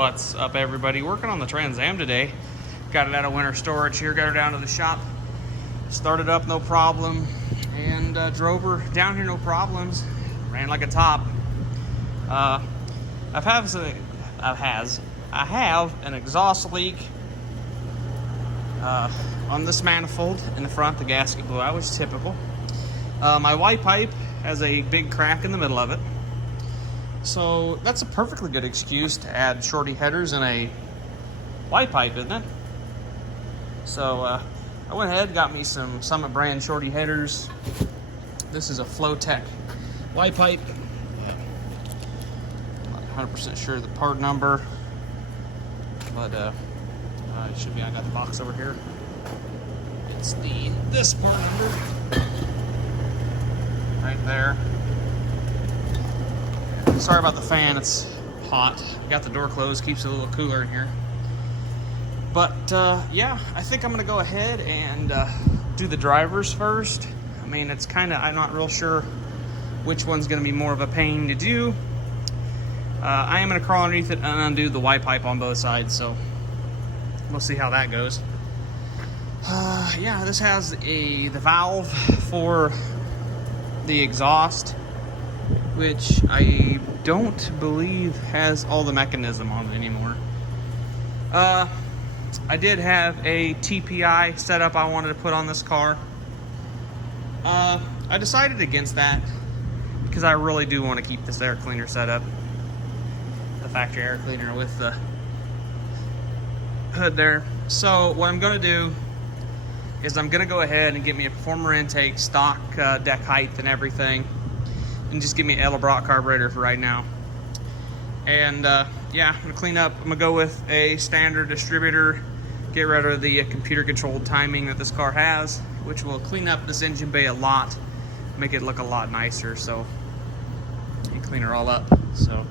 What's up, everybody? Working on the Trans Am today. Got it out of winter storage here, got her down to the shop. Started up no problem, and drove her down here no problems. Ran like a top. I have an exhaust leak on this manifold in the front. The gasket blew out, which is typical. My white pipe has a big crack in the middle of it. So that's a perfectly good excuse to add shorty headers in a white pipe, isn't it? So I went ahead, got me some Summit brand shorty headers. This is a Flowtech white pipe. Not 100% sure of the part number, but it should be. I got the box over here. It's this part number right there. Sorry about the fan, it's hot. Got the door closed, keeps it a little cooler in here. But yeah, I think I'm gonna go ahead and do the drivers first. I mean, it's I'm not real sure which one's gonna be more of a pain to do. I am gonna crawl underneath it and undo the white pipe on both sides, so we'll see how that goes. Yeah, this has the valve for the exhaust, which I don't believe has all the mechanism on it anymore. I did have a TPI setup I wanted to put on this car. I decided against that because I really do want to keep this air cleaner set up. The factory air cleaner with the hood there. So what I'm going to do is I'm going to go ahead and get me a Performer intake, stock deck height and everything, and just give me an Edelbrock carburetor for right now. And yeah, I'm gonna clean up. I'm gonna go with a standard distributor, get rid of the computer controlled timing that this car has, which will clean up this engine bay a lot, make it look a lot nicer, so, and clean her all up. So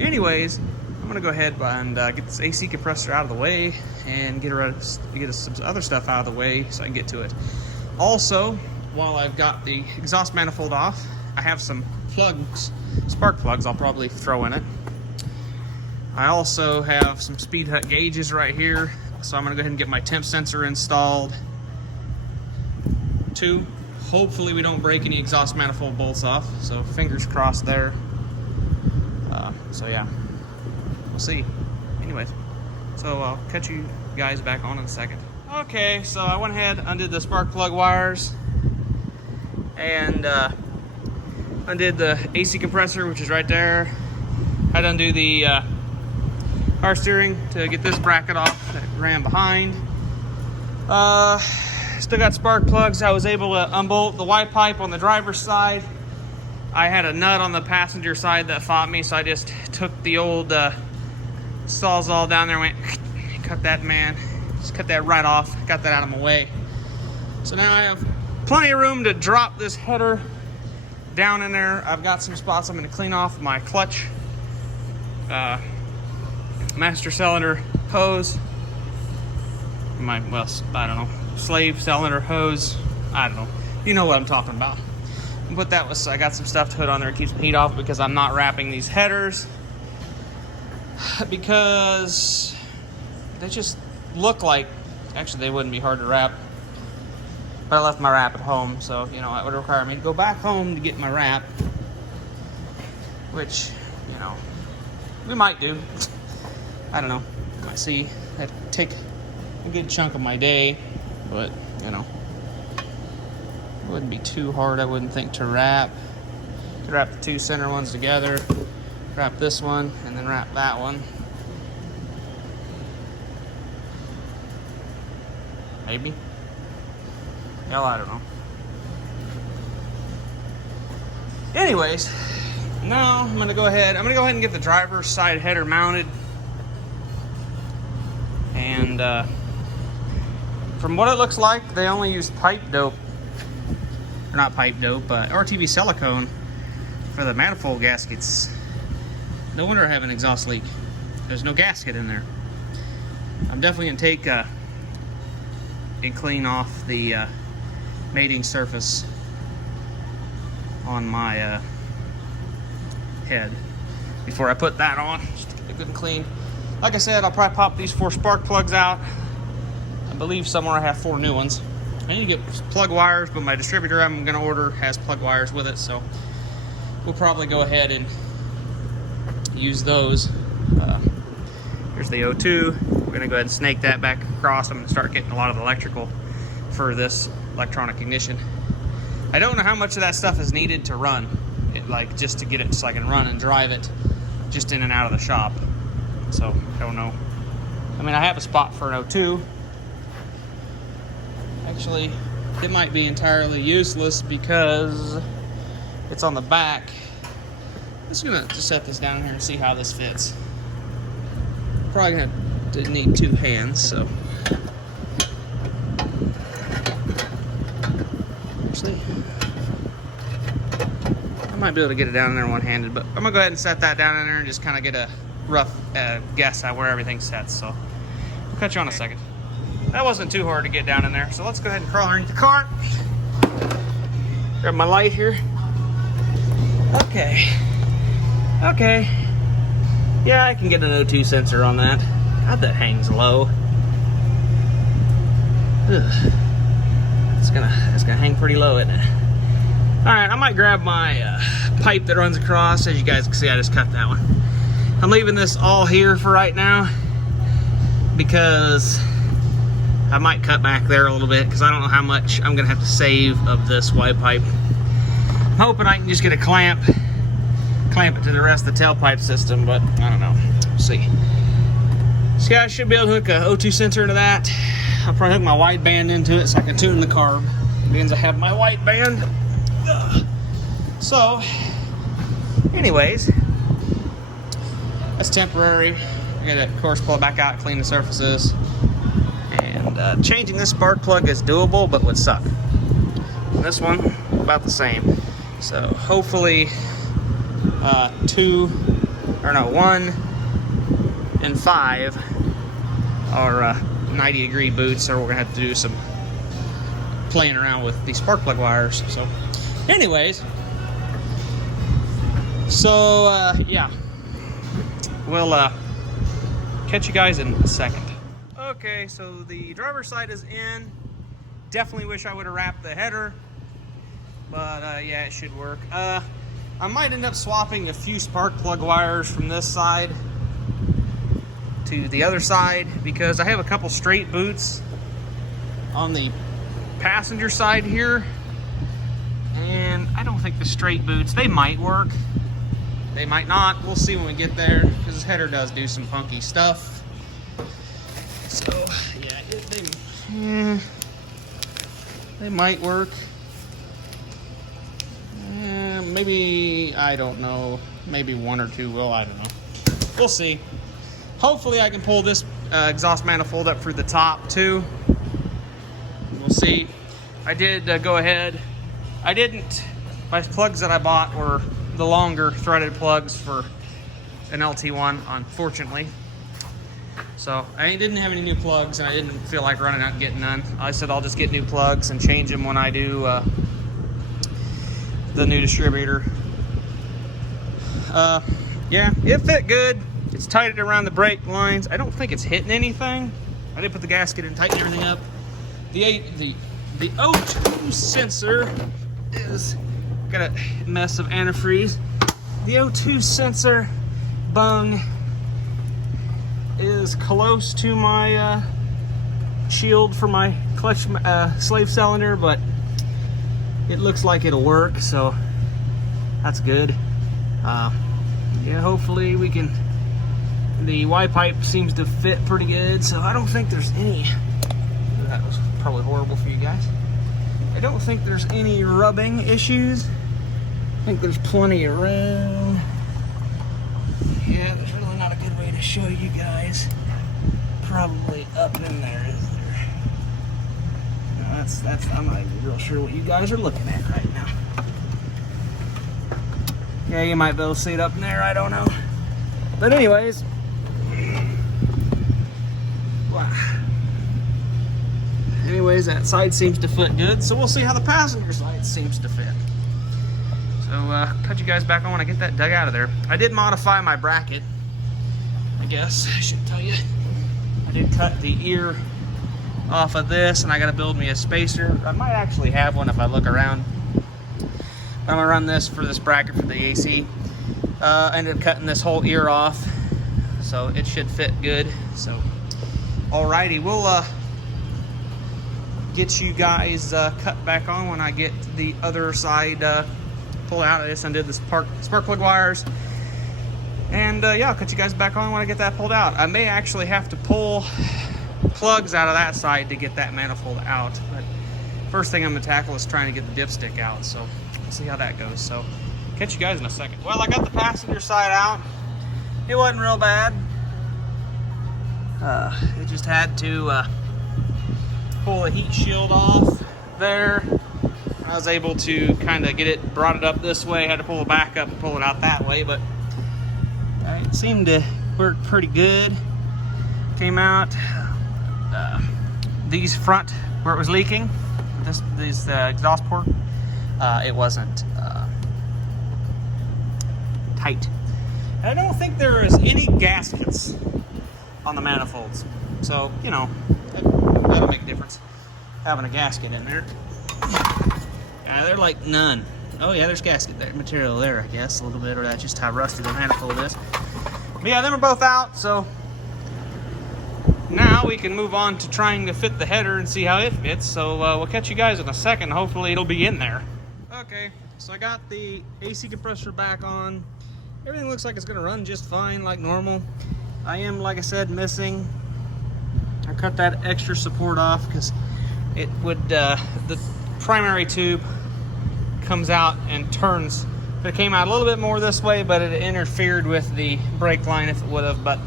anyways, I'm gonna go ahead and get this AC compressor out of the way and get some other stuff out of the way so I can get to it. Also, while I've got the exhaust manifold off, I have some plugs, spark plugs I'll probably throw in it. I also have some speed hut gauges right here, so I'm gonna go ahead and get my temp sensor installed too. Hopefully we don't break any exhaust manifold bolts off, so fingers crossed there. So yeah, we'll see. Anyways, so I'll catch you guys back on in a second. Okay, so I went ahead, undid the spark plug wires, and undid the AC compressor, which is right there. Had to undo the power steering to get this bracket off that ran behind. Still got spark plugs. I was able to unbolt the white pipe on the driver's side. I had a nut on the passenger side that fought me, so I just took the old Sawzall down there and went, cut that, man. Just cut that right off. Got that out of my way. So now I have plenty of room to drop this header down in there. I've got some spots I'm going to clean off my clutch, master cylinder hose, I don't know, slave cylinder hose, I don't know. You know what I'm talking about. But I got some stuff to put on there to keep some heat off because I'm not wrapping these headers because they just look like, actually they wouldn't be hard to wrap. But I left my wrap at home, so you know it would require me to go back home to get my wrap, which, you know, we might do. I don't know. Might see. That'd take a good chunk of my day, but you know, it wouldn't be too hard, I wouldn't think, to wrap. Could wrap the two center ones together, wrap this one, and then wrap that one. Maybe. Hell, I don't know. Anyways, now I'm gonna go ahead and get the driver's side header mounted. And from what it looks like, they only use pipe dope, or not pipe dope, but RTV silicone for the manifold gaskets. No wonder I have an exhaust leak. There's no gasket in there. I'm definitely gonna take and clean off the mating surface on my head before I put that on, just to get it good and clean. like I said, I'll probably pop these 4 spark plugs out. I believe somewhere I have 4 new ones. I need to get plug wires, but my distributor I'm going to order has plug wires with it, so we'll probably go ahead and use those. Here's the O2. We're going to go ahead and snake that back across. I'm going to start getting a lot of the electrical for this electronic ignition. I don't know how much of that stuff is needed to run it, like just to get it so I can run and drive it just in and out of the shop. So I don't know. I mean, I have a spot for an O2. Actually, it might be entirely useless because it's on the back. I'm just gonna set this down here and see how this fits. Probably gonna need 2 hands, so. Actually, I might be able to get it down in there one-handed, but I'm gonna go ahead and set that down in there and just kind of get a rough guess at where everything sets. So I'll catch you on a second. That wasn't too hard to get down in there, so let's go ahead and crawl underneath the car. Grab my light here. Okay. Yeah, I can get an O2 sensor on that. God, that hangs low. Ugh. It's gonna hang pretty low, isn't it? All right, I might grab my pipe that runs across. As you guys can see, I just cut that one. I'm leaving this all here for right now because I might cut back there a little bit because I don't know how much I'm gonna have to save of this Y pipe. I'm hoping I can just get a clamp it to the rest of the tailpipe system, but I don't know. We'll see. So yeah, I should be able to hook a O2 sensor into that. I'll probably hook my wideband into it so I can tune the carb. It means I have my wideband. So, anyways, that's temporary. I gotta, of course, pull it back out, clean the surfaces. And changing this spark plug is doable, but would suck. And this one, about the same. So hopefully 1 and 5 are 90-degree boots, or we're gonna have to do some playing around with these spark plug wires. So anyways, yeah, we'll catch you guys in a second. Okay, so the driver's side is in. Definitely wish I would have wrapped the header, but yeah, it should work. I might end up swapping a few spark plug wires from this side to the other side because I have a couple straight boots on the passenger side here, and I don't think the straight boots, they might work, they might not. We'll see when we get there because this header does do some funky stuff. So yeah, they might work. Maybe, I don't know, maybe 1 or 2 will, I don't know. We'll see. Hopefully I can pull this exhaust manifold up through the top too. We'll see. I did go ahead. My plugs that I bought were the longer threaded plugs for an LT1, unfortunately. So I didn't have any new plugs and I didn't feel like running out and getting none. I said I'll just get new plugs and change them when I do the new distributor. Yeah, it fit good. It's tightened around the brake lines. I don't think it's hitting anything. I did put the gasket and tighten everything up. The O2 sensor is got a mess of antifreeze. The O2 sensor bung is close to my shield for my clutch slave cylinder, but it looks like it'll work, so that's good. Yeah, hopefully we can. The Y pipe seems to fit pretty good, so I don't think there's any. That was probably horrible for you guys. I don't think there's any rubbing issues. I think there's plenty of room. Yeah, there's really not a good way to show you guys. Probably up in there, is there? No, that's. I'm not even real sure what you guys are looking at right now. Yeah, you might be able to see it up in there. I don't know. But anyways, wow. Anyways, that side seems to fit good, so we'll see how the passenger side seems to fit. So, cut you guys back on when I get that dug out of there. I did modify my bracket. I guess I should tell you. I did cut the ear off of this, and I got to build me a spacer. I might actually have one if I look around. I'm gonna run this for this bracket for the AC. I ended up cutting this whole ear off, so it should fit good. So, alrighty, we'll get you guys cut back on when I get the other side pulled out. I just undid the spark plug wires, and yeah, I'll cut you guys back on when I get that pulled out. I may actually have to pull plugs out of that side to get that manifold out, but first thing I'm gonna tackle is trying to get the dipstick out, so let's see how that goes. So catch you guys in a second. Well, I got the passenger side out. It wasn't real bad. It just had to pull the heat shield off there. I was able to kind of get it, brought it up this way, had to pull it back up and pull it out that way, but it seemed to work pretty good. Came out. These front, where it was leaking, these exhaust port, it wasn't tight. And I don't think there is any gaskets on the manifolds, so you know that'll make a difference having a gasket in there. They're like none. Oh yeah, there's gasket there, material there, I guess a little bit, or that's just how rusty the manifold is. But yeah, them are both out, so now we can move on to trying to fit the header and see how it fits. So we'll catch you guys in a second. Hopefully it'll be in there. Okay, so I got the AC compressor back on. Everything looks like it's gonna run just fine like normal. I am, like I said, missing. I cut that extra support off because it would, the primary tube comes out and turns. It came out a little bit more this way, but it interfered with the brake line if it would have, but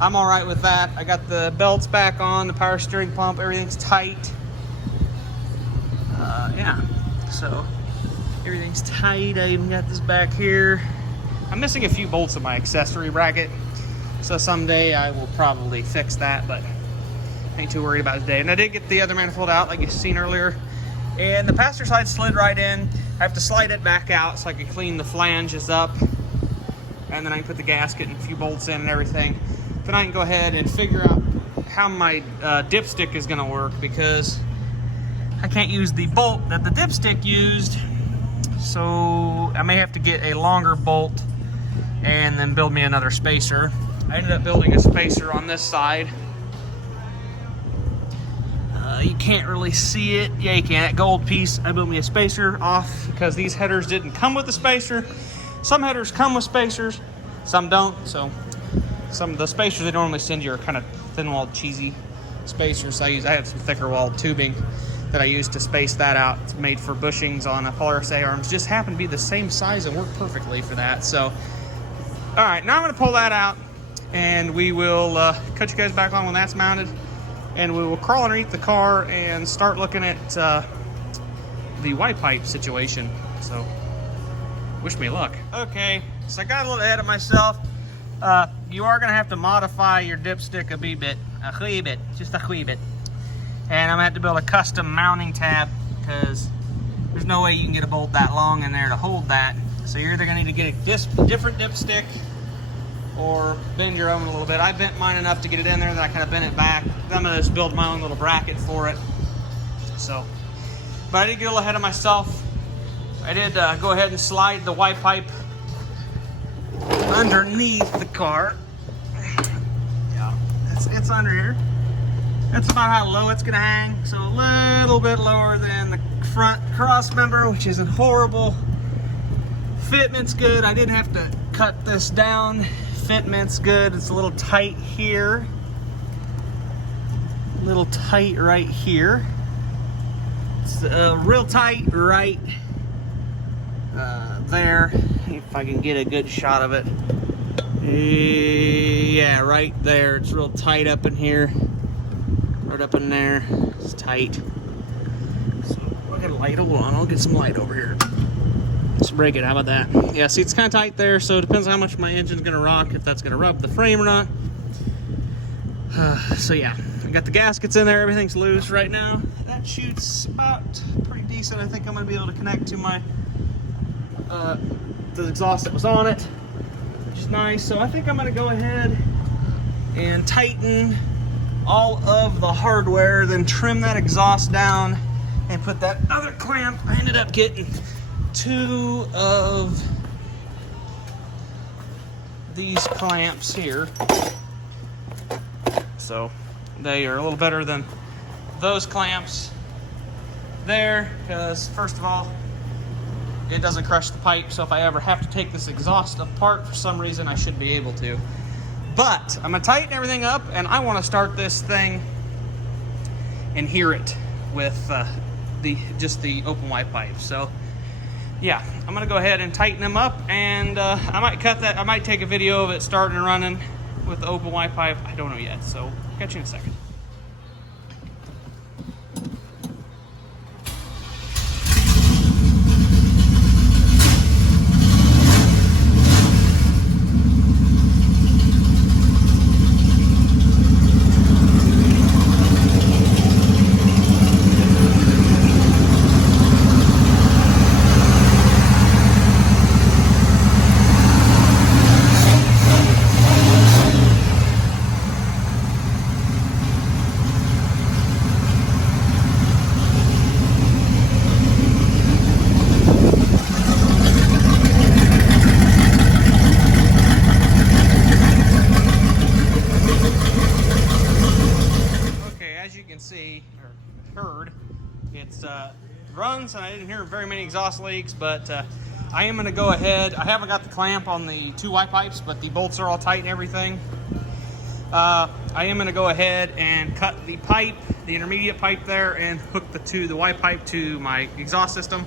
I'm all right with that. I got the belts back on, the power steering pump, everything's tight. Yeah, so everything's tight. I even got this back here. I'm missing a few bolts in my accessory bracket, so someday I will probably fix that, but ain't too worried about it today. And I did get the other manifold out, like you've seen earlier, and the passenger side slid right in. I have to slide it back out so I can clean the flanges up, and then I can put the gasket and a few bolts in and everything. Then I can go ahead and figure out how my dipstick is going to work, because I can't use the bolt that the dipstick used, so I may have to get a longer bolt and then build me another spacer. I ended up building a spacer on this side. You can't really see it. Yeah, you can. That gold piece, I built me a spacer off because these headers didn't come with a spacer. Some headers come with spacers, some don't. So some of the spacers they normally send you are kind of thin-walled, cheesy spacers. I have some thicker walled tubing that I use to space that out. It's made for bushings on a Polaris A arms. Just happen to be the same size and work perfectly for that. So, all right, now I'm going to pull that out, and we will cut you guys back on when that's mounted, and we will crawl underneath the car and start looking at the Y pipe situation. So, wish me luck. Okay, so I got a little ahead of myself. You are going to have to modify your dipstick a wee bit, just a wee bit. And I'm going to have to build a custom mounting tab because there's no way you can get a bolt that long in there to hold that. So you're either going to need to get a different dipstick or bend your own a little bit. I bent mine enough to get it in there, then I kind of bent it back. Then I'm going to just build my own little bracket for it. So, but I did get a little ahead of myself. I did go ahead and slide the Y pipe underneath the car. Yeah, it's under here. That's about how low it's gonna hang. So a little bit lower than the front cross member, which isn't horrible. Fitment's good. I didn't have to cut this down. Fitment's good. It's a little tight here. A little tight right here. It's real tight right there. If I can get a good shot of it. Yeah, right there. It's real tight up in here. Right up in there. It's tight. So I'll get a light. Hold on, I'll get some light over here. Let's break it. How about that? Yeah, see, it's kind of tight there, so it depends on how much my engine's gonna rock, if that's gonna rub the frame or not. So yeah, I got the gaskets in there. Everything's loose right now. That shoots about pretty decent. I think I'm gonna be able to connect to my the exhaust that was on it, which is nice. So I think I'm gonna go ahead and tighten all of the hardware, then trim that exhaust down and put that other clamp. I ended up getting 2 of these clamps here, so they are a little better than those clamps there, because first of all, it doesn't crush the pipe, so if I ever have to take this exhaust apart for some reason, I should be able to. But I'm gonna tighten everything up, and I want to start this thing and hear it with just the open Y pipe. So yeah, I'm gonna go ahead and tighten them up, and I might cut that. I might take a video of it starting and running with the open Y pipe. I don't know yet, so catch you in a second. See or heard, it's runs, and I didn't hear very many exhaust leaks, but I am going to go ahead. I haven't got the clamp on the 2 Y pipes, but the bolts are all tight and everything. I am going to go ahead and cut the pipe, the intermediate pipe there, and hook the Y pipe to my exhaust system,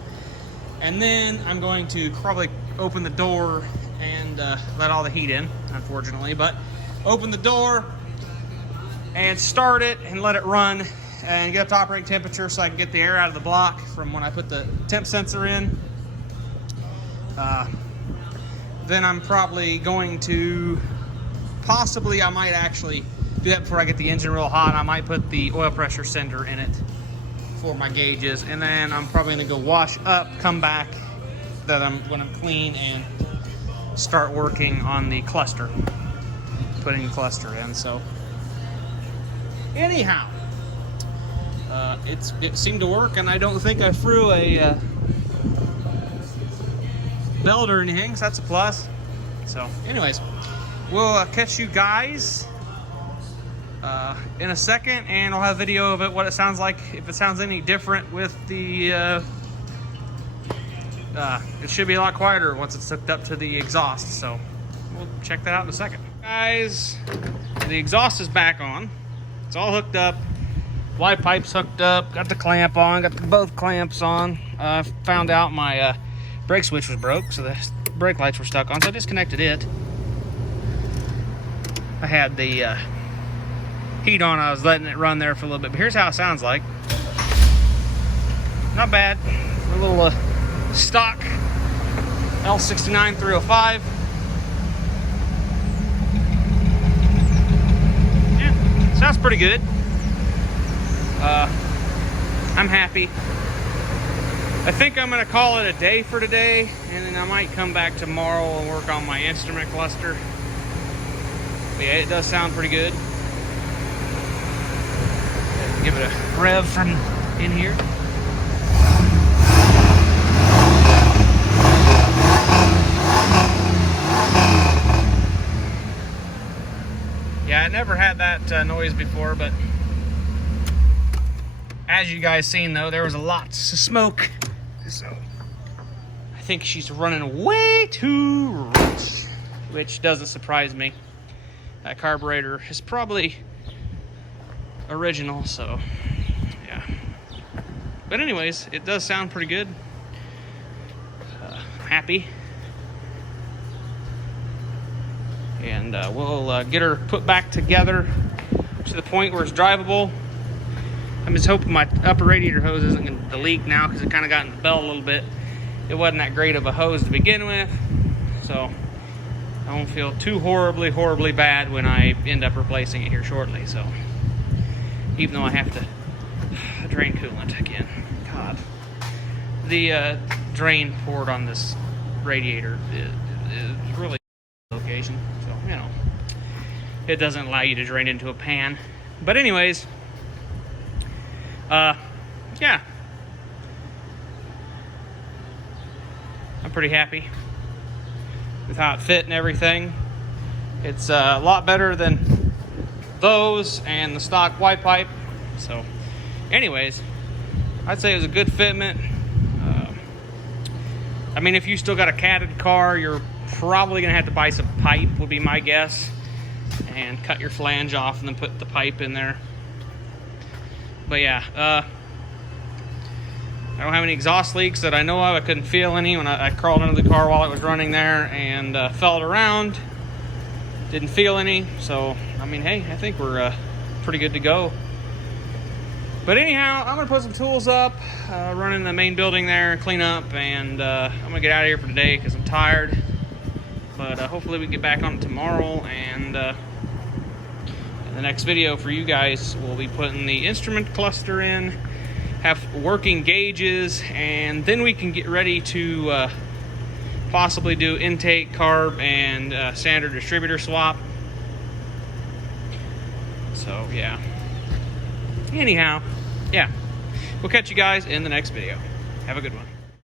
and then I'm going to probably open the door and let all the heat in, unfortunately, but open the door and start it and let it run and get up to operating temperature so I can get the air out of the block from when I put the temp sensor in. Then I'm probably going to, I might actually do that before I get the engine real hot. I might put the oil pressure sender in it for my gauges, and then I'm probably going to go wash up, come back when I'm clean, and start working on the cluster, putting the cluster in. So anyhow, it seemed to work, and I don't think I threw a belt or anything, so that's a plus. So anyways, we'll catch you guys in a second, and I'll have a video of it, what it sounds like, if it sounds any different with the it should be a lot quieter once it's hooked up to the exhaust, so we'll check that out in a second. Guys, the exhaust is back on. It's all hooked up. Y pipe's hooked up. Got the clamp on. Got both clamps on. Found out my brake switch was broke, so the brake lights were stuck on, so I disconnected it. I had the heat on. I was letting it run there for a little bit. But here's how it sounds like. Not bad. A little stock L69 305. Sounds pretty good. I'm happy. I think I'm going to call it a day for today, and then I might come back tomorrow and work on my instrument cluster. But yeah, it does sound pretty good. Give it a rev from in here. Yeah, I never had that noise before, but as you guys seen though, there was a lot of smoke, so I think she's running way too rich, which doesn't surprise me. That carburetor is probably original, so yeah. But anyways, it does sound pretty good. Happy. And we'll get her put back together to the point where it's drivable. I'm just hoping my upper radiator hose isn't going to leak now, because it kind of got in the belt a little bit. It wasn't that great of a hose to begin with, so I won't feel too horribly bad when I end up replacing it here shortly. So even though I have to drain coolant again, God, the drain port on this radiator is really location, so you know, it doesn't allow you to drain into a pan. But anyways, yeah, I'm pretty happy with how it fit and everything. It's a lot better than those and the stock white pipe. So anyways, I'd say it was a good fitment. I mean, if you still got a catted car, you're probably gonna have to buy some pipe, would be my guess, and cut your flange off and then put the pipe in there. But yeah, I don't have any exhaust leaks that I know of. I couldn't feel any when I crawled under the car while it was running there and felt around. Didn't feel any. So, I mean, hey, I think we're pretty good to go. But anyhow, I'm going to put some tools up, run in the main building there, clean up, and I'm going to get out of here for today because I'm tired. But hopefully we can get back on it tomorrow, and in the next video for you guys, we'll be putting the instrument cluster in, have working gauges, and then we can get ready to possibly do intake, carb, and standard distributor swap. So yeah. Anyhow, yeah, we'll catch you guys in the next video. Have a good one.